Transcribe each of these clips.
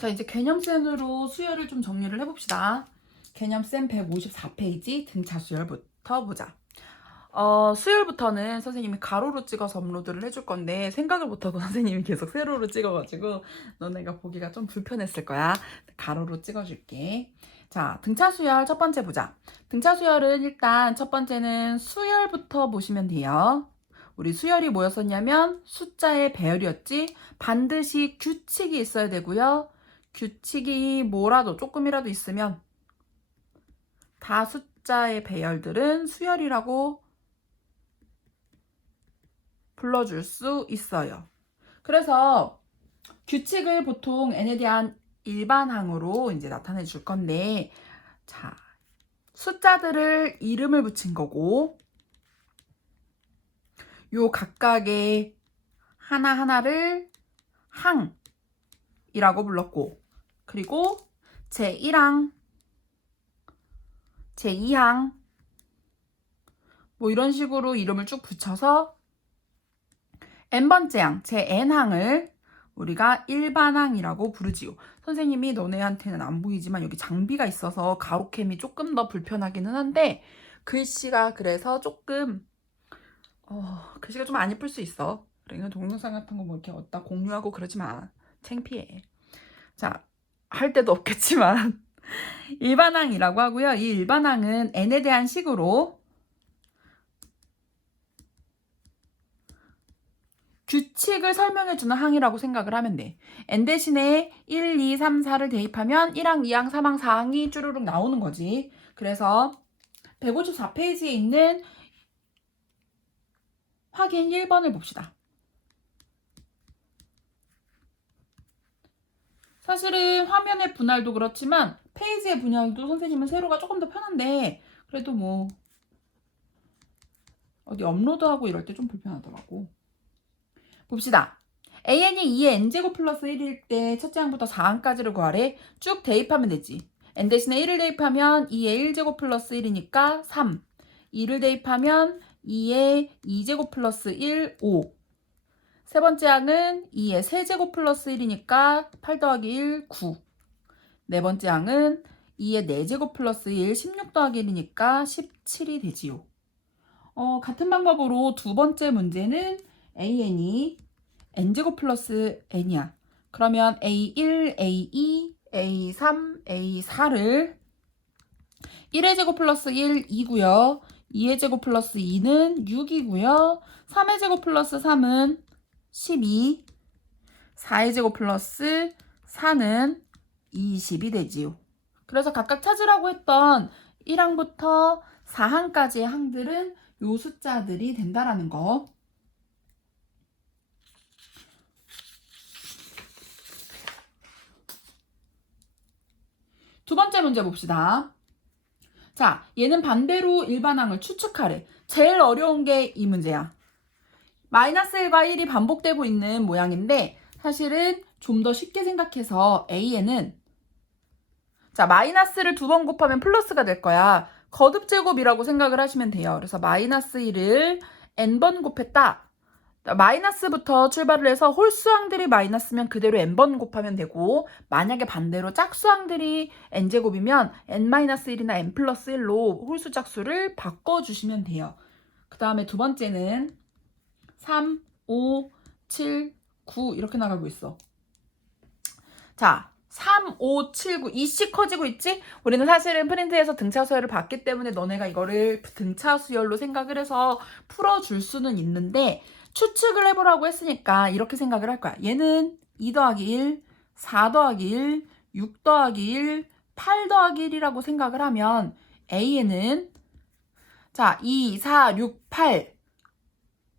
자, 이제 개념센으로 수열을 좀 정리를 해봅시다. 개념센 154페이지 등차 수열부터 보자. 수열부터는 선생님이 가로로 찍어서 업로드를 해줄 건데 생각을 못하고 선생님이 계속 세로로 찍어가지고 너네가 보기가 좀 불편했을 거야. 가로로 찍어줄게. 자, 등차 수열 첫 번째 보자. 등차 수열은 일단 첫 번째는 수열부터 보시면 돼요. 우리 수열이 뭐였었냐면 숫자의 배열이었지. 반드시 규칙이 있어야 되고요. 규칙이 뭐라도 조금이라도 있으면 다 숫자의 배열들은 수열이라고 불러줄 수 있어요. 그래서 규칙을 보통 n에 대한 일반항으로 이제 나타내 줄 건데, 자, 숫자들을 이름을 붙인 거고, 요 각각의 하나하나를 항이라고 불렀고, 그리고 제1항, 제2항, 뭐 이런 식으로 이름을 쭉 붙여서 n번째 항, 제-n항을 우리가 일반항이라고 부르지요. 선생님이 너네한테는 안 보이지만 여기 장비가 있어서 가로캠이 조금 더 불편하기는 한데 글씨가 그래서 조금 글씨가 좀 안 이쁠 수 있어. 그러니까 동영상 같은 거 뭐 이렇게 어디다 공유하고 그러지 마. 창피해. 자, 할 때도 없겠지만 일반항이라고 하고요. 이 일반항은 n에 대한 식으로 규칙을 설명해주는 항이라고 생각을 하면 돼. n 대신에 1, 2, 3, 4를 대입하면 1항, 2항, 3항, 4항이 쭈루룩 나오는 거지. 그래서 154페이지에 있는 확인 1번을 봅시다. 사실은 화면의 분할도 그렇지만 페이지의 분할도 선생님은 세로가 조금 더 편한데 그래도 뭐 어디 업로드하고 이럴 때 좀 불편하더라고. 봅시다. an이 2의 n제곱 플러스 1일 때 첫째 항부터 4항까지를 구하래. 쭉 대입하면 되지. n 대신에 1을 대입하면 2의 1제곱 플러스 1이니까 3. 2를 대입하면 2의 2제곱 플러스 1, 5. 세 번째 항은 2의 세제곱 플러스 1이니까 8 더하기 1, 9. 네 번째 항은 2의 4제곱 플러스 1, 16 더하기 1이니까 17이 되지요. 같은 방법으로 두 번째 문제는 an이 n제곱 플러스 n이야. 그러면 a1, a2, a3, a4를 1의 제곱 플러스 1, 2고요. 2의 제곱 플러스 2는 6이고요. 3의 제곱 플러스 3은 12, 4의 제곱 플러스 4는 20이 되지요. 그래서 각각 찾으라고 했던 1항부터 4항까지의 항들은 요 숫자들이 된다라는 거. 두 번째 문제 봅시다. 자, 얘는 반대로 일반항을 추측하래. 제일 어려운 게 이 문제야. 마이너스 1과 1이 반복되고 있는 모양인데 사실은 좀 더 쉽게 생각해서 A에는 자, 마이너스를 두 번 곱하면 플러스가 될 거야. 거듭제곱이라고 생각을 하시면 돼요. 그래서 마이너스 1을 n번 곱했다. 마이너스부터 출발을 해서 홀수항들이 마이너스면 그대로 n번 곱하면 되고 만약에 반대로 짝수항들이 n제곱이면 n-1이나 n 플러스 1로 홀수 짝수를 바꿔주시면 돼요. 그 다음에 두 번째는 3, 5, 7, 9 이렇게 나가고 있어. 자, 3, 5, 7, 9 이씩 커지고 있지? 우리는 사실은 프린트에서 등차 수열을 봤기 때문에 너네가 이거를 등차 수열로 생각을 해서 풀어줄 수는 있는데 추측을 해보라고 했으니까 이렇게 생각을 할 거야. 얘는 2 더하기 1, 4 더하기 1, 6 더하기 1, 8 더하기 1이라고 생각을 하면 A에는 자, 2, 4, 6, 8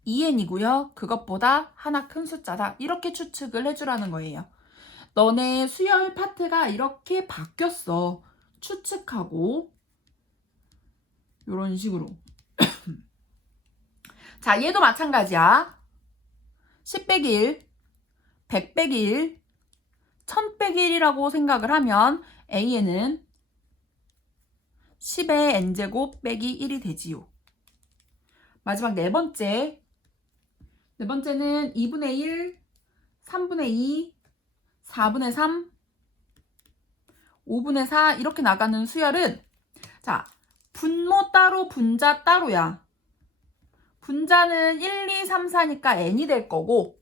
2n이고요. 그것보다 하나 큰 숫자다. 이렇게 추측을 해주라는 거예요. 너네 수열 파트가 이렇게 바뀌었어. 추측하고 이런 식으로. 자, 얘도 마찬가지야. 10 빼기 1, 100 빼기 1, 1000 빼기 1이라고 생각을 하면 A에는 10의 n제곱 빼기 1이 되지요. 마지막 네 번째. 네 번째는 2분의 1, 3분의 2, 4분의 3, 5분의 4 이렇게 나가는 수열은 자, 분모 따로 분자 따로야. 분자는 1, 2, 3, 4니까 n이 될 거고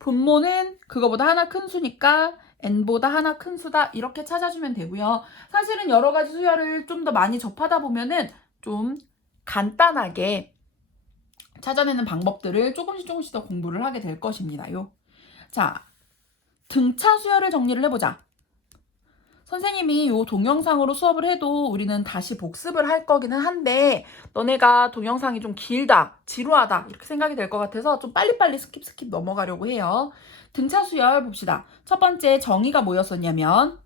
분모는 그거보다 하나 큰 수니까 n보다 하나 큰 수다 이렇게 찾아주면 되고요. 사실은 여러 가지 수열을 좀 더 많이 접하다 보면은 좀 간단하게 찾아내는 방법들을 조금씩 더 공부를 하게 될 것입니다요. 자, 등차 수열을 정리를 해보자. 선생님이 이 동영상으로 수업을 해도 우리는 다시 복습을 할 거기는 한데 너네가 동영상이 좀 길다, 지루하다 이렇게 생각이 될 것 같아서 좀 빨리빨리 스킵 넘어가려고 해요. 등차 수열 봅시다. 첫 번째 정의가 뭐였었냐면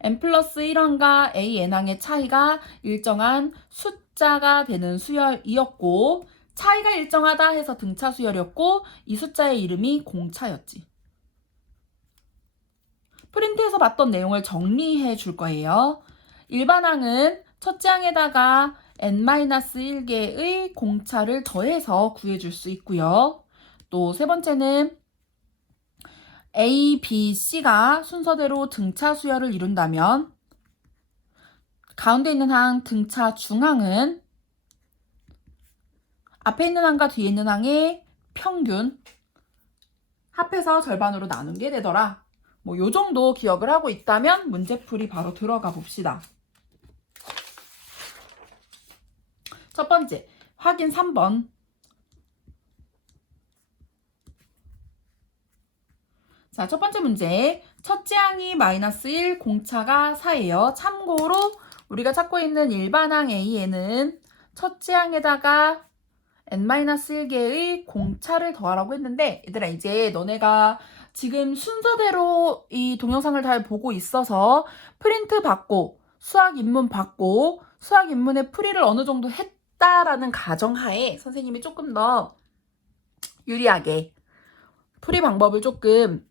n 플러스 1항과 a n항의 차이가 일정한 숫자가 되는 수열이었고 차이가 일정하다 해서 등차 수열이었고 이 숫자의 이름이 공차였지. 프린트에서 봤던 내용을 정리해 줄 거예요. 일반항은 첫째 항에다가 n-1개의 공차를 더해서 구해줄 수 있고요. 또 세 번째는 A, B, C가 순서대로 등차 수열을 이룬다면 가운데 있는 항 등차 중항은 앞에 있는 항과 뒤에 있는 항의 평균 합해서 절반으로 나눈 게 되더라. 뭐 요 정도 기억을 하고 있다면 문제풀이 바로 들어가 봅시다. 첫 번째, 확인 3번. 자, 첫 번째 문제. 첫째 항이 마이너스 1, 공차가 4예요. 참고로 우리가 찾고 있는 일반항 A에는 첫째 항에다가 n-1개의 공차를 더하라고 했는데 얘들아 이제 너네가 지금 순서대로 이 동영상을 잘 보고 있어서 프린트 받고 수학 입문 받고 수학 입문의 풀이를 어느 정도 했다라는 가정하에 선생님이 조금 더 유리하게 풀이 방법을 조금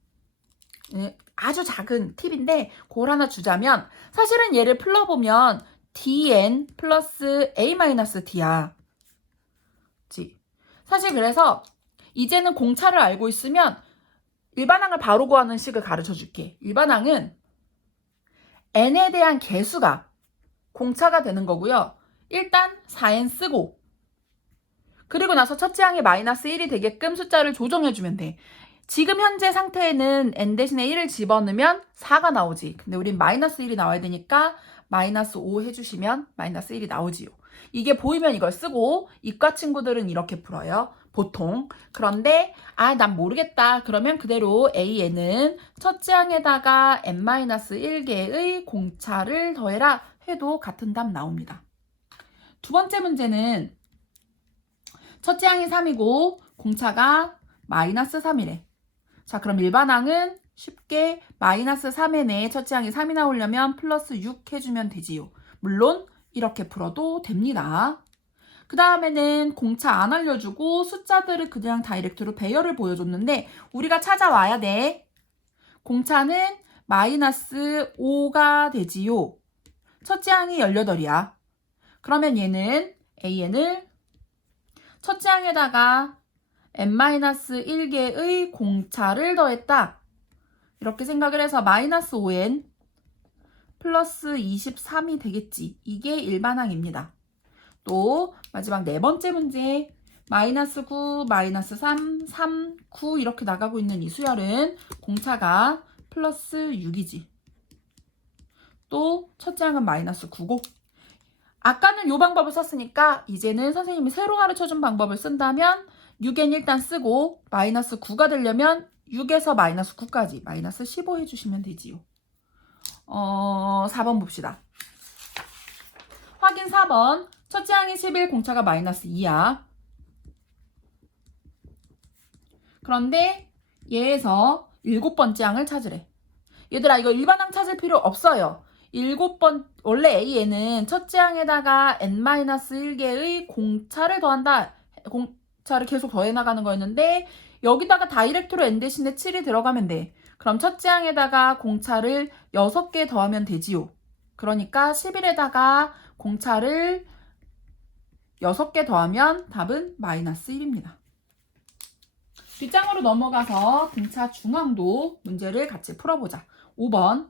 아주 작은 팁인데 그걸 하나 주자면 사실은 얘를 풀어보면 dn 플러스 a-d야. 사실 그래서 이제는 공차를 알고 있으면 일반항을 바로 구하는 식을 가르쳐 줄게. 일반항은 n에 대한 개수가 공차가 되는 거고요. 일단 4n 쓰고 그리고 나서 첫째 항이 마이너스 1이 되게끔 숫자를 조정해주면 돼. 지금 현재 상태에는 n 대신에 1을 집어넣으면 4가 나오지. 근데 우린 마이너스 1이 나와야 되니까 마이너스 5 해주시면 마이너스 1이 나오지요. 이게 보이면 이걸 쓰고 이과 친구들은 이렇게 풀어요. 보통. 그런데 난 모르겠다. 그러면 그대로 AN은 첫째 항에다가 n-1개의 공차를 더해라 해도 같은 답 나옵니다. 두 번째 문제는 첫째 항이 3이고 공차가 마이너스 3이래. 자, 그럼 일반항은 쉽게 마이너스 3n에 첫째 항이 3이 나오려면 플러스 6 해주면 되지요. 물론 이렇게 풀어도 됩니다. 그 다음에는 공차 안 알려주고 숫자들을 그냥 다이렉트로 배열을 보여줬는데 우리가 찾아와야 돼. 공차는 마이너스 5가 되지요. 첫째 항이 18이야. 그러면 얘는 AN을 첫째 항에다가 n-1개의 공차를 더했다. 이렇게 생각을 해서 마이너스 5n 플러스 23이 되겠지. 이게 일반항입니다. 또 마지막 네 번째 문제 마이너스 9, 마이너스 3, 3, 9 이렇게 나가고 있는 이 수열은 공차가 플러스 6이지. 또 첫째 항은 마이너스 9고 아까는 이 방법을 썼으니까 이제는 선생님이 새로 가르쳐준 방법을 쓴다면 6n 일단 쓰고 마이너스 9가 되려면 6에서 마이너스 9까지 마이너스 15 해주시면 되지요. 4번 봅시다. 확인 4번. 첫째 항이 11, 공차가 마이너스 2야. 그런데 얘에서 7번째 항을 찾으래. 얘들아 이거 일반항 찾을 필요 없어요. 원래 A에는 첫째 항에다가 n-1개의 공차를 더한다. 공차를 계속 더해 나가는 거였는데 여기다가 다이렉트로 n 대신에 7이 들어가면 돼. 그럼 첫째 항에다가 공차를 6개 더하면 되지요. 그러니까 11에다가 공차를 6개 더하면 답은 마이너스 1입니다. 뒷장으로 넘어가서 등차 중항도 문제를 같이 풀어보자. 5번.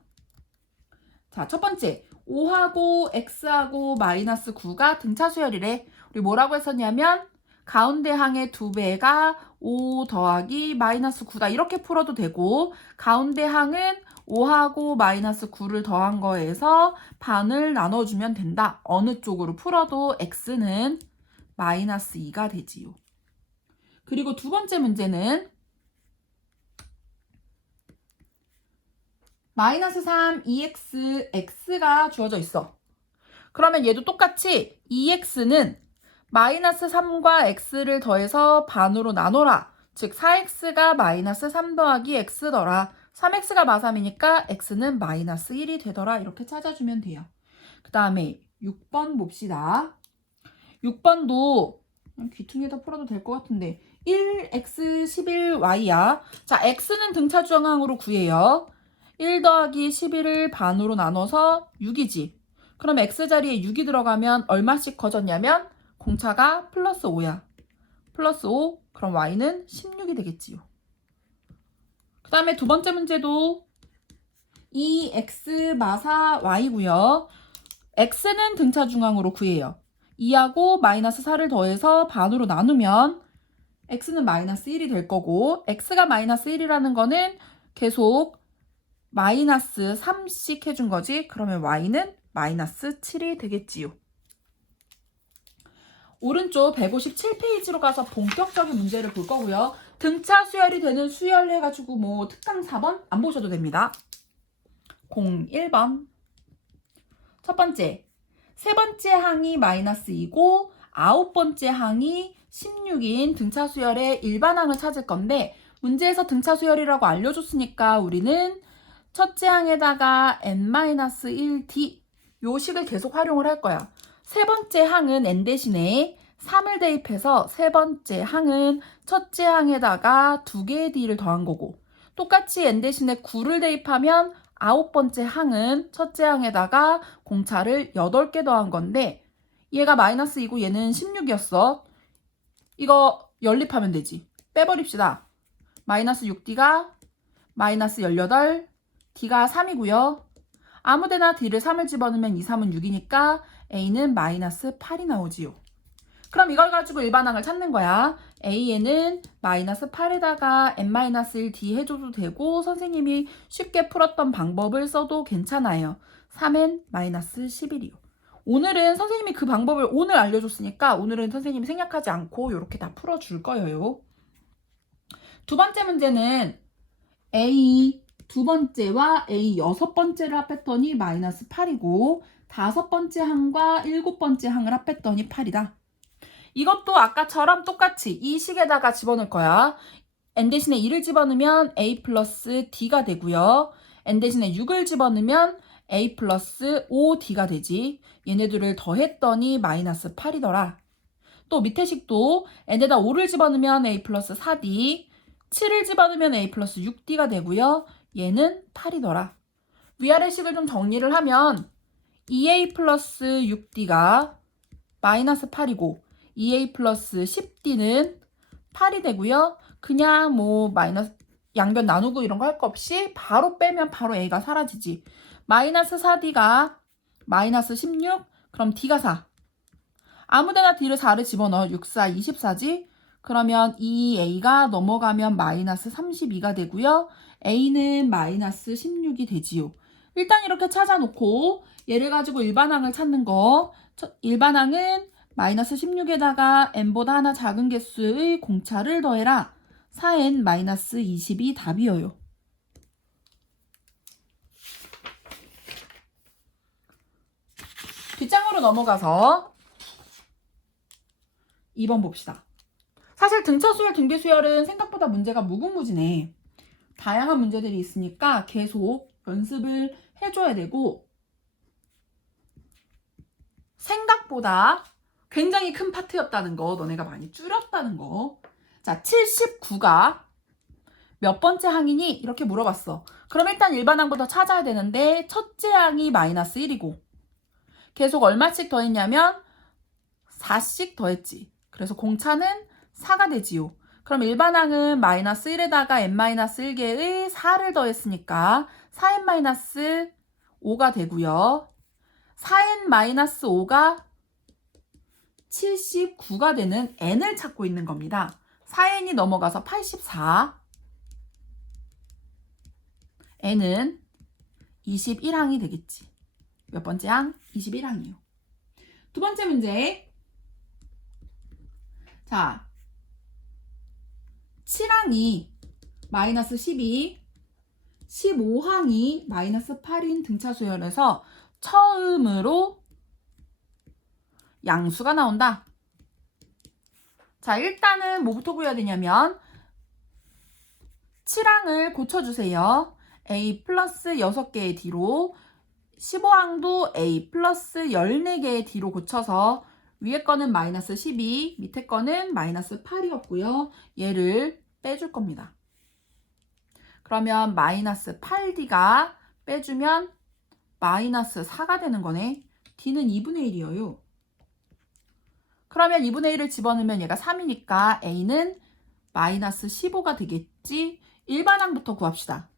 자, 첫 번째 5하고 x하고 마이너스 9가 등차 수열이래. 우리 뭐라고 했었냐면 가운데 항의 2배가 5 더하기 마이너스 9다. 이렇게 풀어도 되고 가운데 항은 5하고 마이너스 9를 더한 거에서 반을 나눠주면 된다. 어느 쪽으로 풀어도 x는 마이너스 2가 되지요. 그리고 두 번째 문제는 마이너스 3, 2x, x가 주어져 있어. 그러면 얘도 똑같이 2x는 마이너스 3과 x를 더해서 반으로 나눠라. 즉 4x가 마이너스 3 더하기 x더라. 3x가 마3이니까 x는 마이너스 1이 되더라. 이렇게 찾아주면 돼요. 그 다음에 6번 봅시다. 6번도 귀퉁이에다 풀어도 될 것 같은데 1x 11y야. 자, x는 등차 주항으로 구해요. 1 더하기 11을 반으로 나눠서 6이지. 그럼 x자리에 6이 들어가면 얼마씩 커졌냐면 공차가 플러스 5야. 플러스 5, 그럼 y는 16이 되겠지요. 그 다음에 두 번째 문제도 2x 마사 y고요. x는 등차 중앙으로 구해요. 2하고 마이너스 4를 더해서 반으로 나누면 x는 마이너스 1이 될 거고 x가 마이너스 1이라는 거는 계속 마이너스 3씩 해준 거지. 그러면 y는 마이너스 7이 되겠지요. 오른쪽 157페이지로 가서 본격적인 문제를 볼 거고요. 등차 수열이 되는 수열 해가지고 뭐 특강 4번 안 보셔도 됩니다. 01번. 첫 번째, 세 번째 항이 마이너스 2고 9번째 항이 16인 등차 수열의 일반항을 찾을 건데 문제에서 등차 수열이라고 알려줬으니까 우리는 첫째 항에다가 n-1d 요 식을 계속 활용을 할 거야. 세 번째 항은 n 대신에 3을 대입해서 세 번째 항은 첫째 항에다가 2개의 d를 더한 거고 똑같이 n 대신에 9를 대입하면 9번째 항은 첫째 항에다가 공차를 8개 더한 건데 얘가 마이너스 2고 얘는 16이었어. 이거 연립하면 되지. 빼버립시다. 마이너스 6d가 마이너스 18, d가 3이고요. 아무데나 d를 3을 집어넣으면 2, 3은 6이니까 a는 마이너스 8이 나오지요. 그럼 이걸 가지고 일반항을 찾는 거야. a에는 마이너스 8에다가 n-1d 해줘도 되고 선생님이 쉽게 풀었던 방법을 써도 괜찮아요. 3n 마이너스 11이요. 오늘은 선생님이 그 방법을 오늘 알려줬으니까 오늘은 선생님이 생략하지 않고 이렇게 다 풀어줄 거예요. 두 번째 문제는 a 두 번째와 a 여섯 번째를 합했더니 마이너스 8이고 다섯 번째 항과 일곱 번째 항을 합했더니 8이다. 이것도 아까처럼 똑같이 이 식에다가 집어넣을 거야. n 대신에 2를 집어넣으면 a 플러스 d가 되고요. n 대신에 6을 집어넣으면 a 플러스 5d가 되지. 얘네들을 더했더니 마이너스 8이더라. 또 밑에 식도 n에다 5를 집어넣으면 a 플러스 4d, 7을 집어넣으면 a 플러스 6d가 되고요. 얘는 8이더라. 위아래 식을 좀 정리를 하면 2a 플러스 6d가 마이너스 8이고 2a 플러스 10d는 8이 되고요. 그냥 뭐 마이너스 양변 나누고 이런 거 할 거 없이 바로 빼면 바로 a가 사라지지. 마이너스 4d가 마이너스 16, 그럼 d가 4. 아무데나 d를 4를 집어넣어 6, 4, 24지. 그러면 이 a가 넘어가면 마이너스 32가 되고요. a는 마이너스 16이 되지요. 일단 이렇게 찾아놓고 얘를 가지고 일반항을 찾는 거. 일반항은 마이너스 16에다가 n보다 하나 작은 개수의 공차를 더해라. 4n 마이너스 20이 답이에요. 뒷장으로 넘어가서 2번 봅시다. 사실 등차수열, 등비수열은 생각보다 문제가 무궁무진해. 다양한 문제들이 있으니까 계속 연습을 해줘야 되고 생각보다 굉장히 큰 파트였다는 거, 너네가 많이 줄였다는 거. 자, 79가 몇 번째 항이니? 이렇게 물어봤어. 그럼 일단 일반항부터 찾아야 되는데 첫째 항이 마이너스 1이고 계속 얼마씩 더했냐면 4씩 더했지. 그래서 공차는 4가 되지요. 그럼 일반항은 마이너스 1에다가 n-1개의 4를 더했으니까 4n-5 5가 되고요. 4n-5가 79가 되는 n을 찾고 있는 겁니다. 4n이 넘어가서 84, n은 21항이 되겠지. 몇 번째 항? 21항이요. 두 번째 문제. 자, 7항이 마이너스 12, 15항이 마이너스 8인 등차 수열에서 처음으로 양수가 나온다. 자, 일단은 뭐부터 구해야 되냐면 7항을 고쳐주세요. a 플러스 6개의 d로 15항도 a 플러스 14개의 d로 고쳐서 위에 거는 마이너스 12, 밑에 거는 마이너스 8이었고요. 얘를 빼줄 겁니다. 그러면 마이너스 8d가 빼주면 마이너스 4가 되는 거네. d는 2분의 1이에요. 그러면 2분의 1을 집어넣으면 얘가 3이니까 a는 마이너스 15가 되겠지. 일반항부터 구합시다.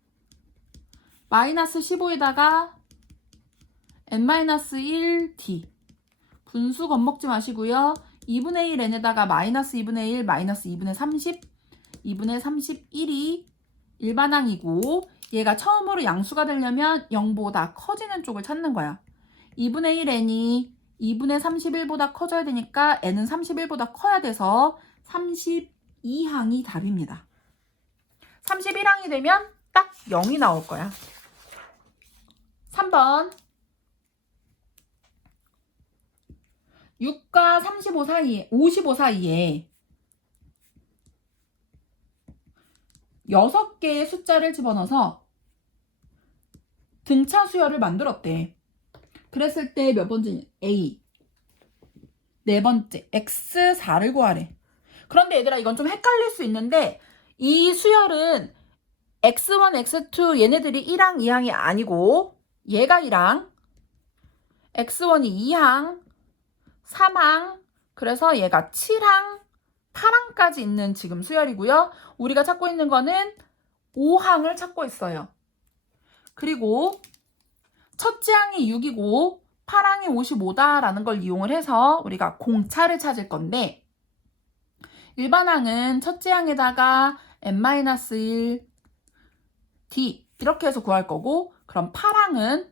마이너스 15에다가 n-1d 분수 겁먹지 마시고요. 2분의 1 n에다가 마이너스 2분의 1 마이너스 2분의 30 2분의 31이 일반항이고 얘가 처음으로 양수가 되려면 0보다 커지는 쪽을 찾는 거야. 2분의 1 n이 2분의 31보다 커져야 되니까 n은 31보다 커야 돼서 32항이 답입니다. 31항이 되면 딱 0이 나올 거야. 3번 6과 35 사이에 55 사이에 6개의 숫자를 집어넣어서 등차 수열을 만들었대. 그랬을 때 몇 번째? A. 네 번째 X4를 구하래. 그런데 얘들아 이건 좀 헷갈릴 수 있는데 이 수열은 X1, X2 얘네들이 1항, 2항이 아니고 얘가 1항, X1이 2항, 3항, 그래서 얘가 7항, 8항까지 있는 지금 수열이고요. 우리가 찾고 있는 거는 5항을 찾고 있어요. 그리고 첫째 항이 6이고 8항이 55다라는 걸 이용을 해서 우리가 공차를 찾을 건데 일반항은 첫째 항에다가 n-1 d 이렇게 해서 구할 거고 그럼 8항은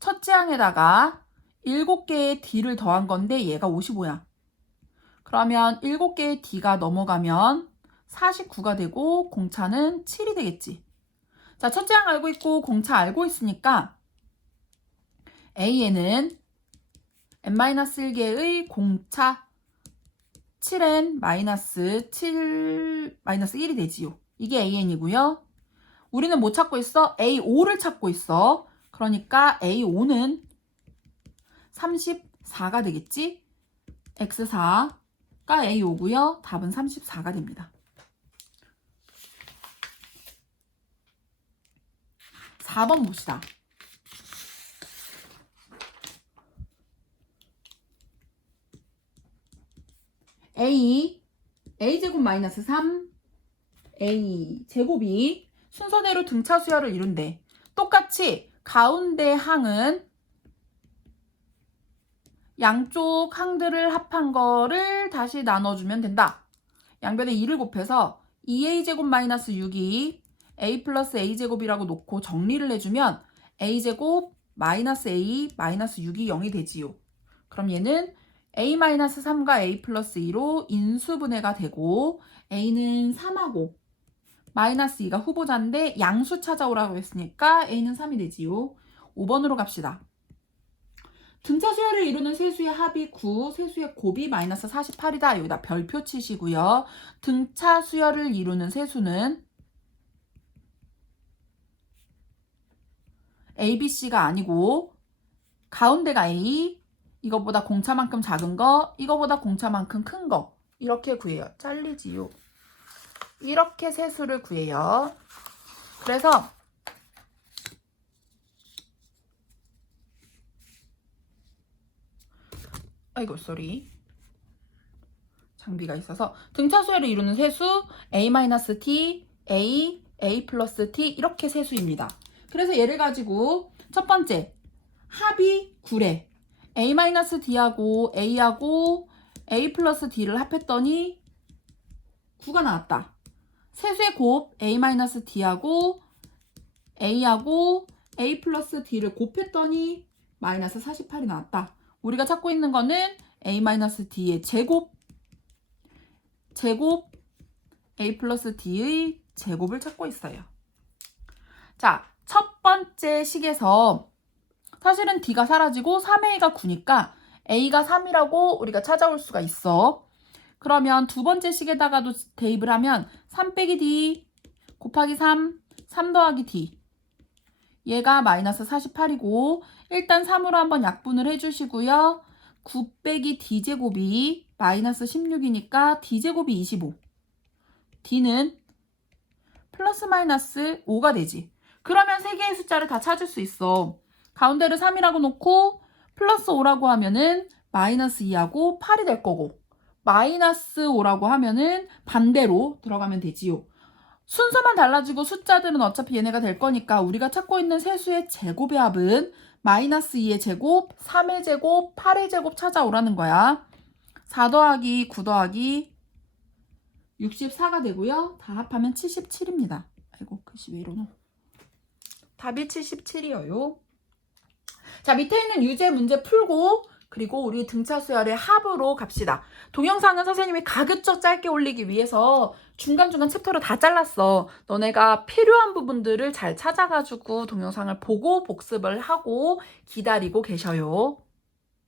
첫째 항에다가 7개의 d를 더한 건데 얘가 55야. 그러면 7개의 d가 넘어가면 49가 되고 공차는 7이 되겠지. 자, 첫째 항 알고 있고 공차 알고 있으니까 A에는 n-1개의 공차 7n-1이 되지요. 이게 AN이고요. 우리는 뭐 찾고 있어? A5를 찾고 있어. 그러니까 A5는 34가 되겠지? X4가 A5고요. 답은 34가 됩니다. 4번 봅시다. A제곱 마이너스 3, A제곱이 순서대로 등차 수열을 이룬대. 똑같이 가운데 항은 양쪽 항들을 합한 거를 다시 나눠주면 된다. 양변에 2를 곱해서 2a제곱 마이너스 6이 a 플러스 a제곱이라고 놓고 정리를 해주면 a제곱 마이너스 a 마이너스 6이 0이 되지요. 그럼 얘는 a 마이너스 3과 a 플러스 2로 인수분해가 되고 a는 3하고 마이너스 2가 후보자인데 양수 찾아오라고 했으니까 a는 3이 되지요. 5번으로 갑시다. 등차 수열을 이루는 세수의 합이 9, 세수의 곱이 마이너스 48이다. 여기다 별표 치시고요. 등차 수열을 이루는 세수는 A, B, C가 아니고 가운데가 A, 이거보다 공차만큼 작은 거, 이거보다 공차만큼 큰 거 이렇게 구해요. 잘리지요. 이렇게 세수를 구해요. 그래서 아이고 쏘리 장비가 있어서 등차 수열을 이루는 세수 A-T, A, A 플러스 T 이렇게 세수입니다. 그래서 얘를 가지고 첫 번째 합이 9래. a-d하고 a하고 a 플러스 d를 합했더니 9가 나왔다. 세수의 곱 a-d하고 a하고 a 플러스 d를 곱했더니 마이너스 48이 나왔다. 우리가 찾고 있는 거는 a-d의 제곱 a 플러스 d의 제곱을 찾고 있어요. 자, 첫 번째 식에서 사실은 d가 사라지고 3a가 9니까 a가 3이라고 우리가 찾아올 수가 있어. 그러면 두 번째 식에다가도 대입을 하면 3 빼기 d 곱하기 3 더하기 d 얘가 마이너스 48이고 일단 3으로 한번 약분을 해주시고요. 9 빼기 d제곱이 마이너스 16이니까 d제곱이 25. d는 플러스 마이너스 5가 되지. 그러면 세 개의 숫자를 다 찾을 수 있어. 가운데를 3이라고 놓고 플러스 5라고 하면은 마이너스 2하고 8이 될 거고 마이너스 5라고 하면은 반대로 들어가면 되지요. 순서만 달라지고 숫자들은 어차피 얘네가 될 거니까 우리가 찾고 있는 세수의 제곱의 합은 마이너스 2의 제곱, 3의 제곱, 8의 제곱 찾아오라는 거야. 4 더하기 9 더하기 64가 되고요. 다 합하면 77입니다. 아이고 글씨 왜 이러노. 답이 77이에요. 자, 밑에 있는 유제 문제 풀고 그리고 우리 등차 수열의 합으로 갑시다. 동영상은 선생님이 가급적 짧게 올리기 위해서 중간중간 챕터를 다 잘랐어. 너네가 필요한 부분들을 잘 찾아가지고 동영상을 보고 복습을 하고 기다리고 계셔요.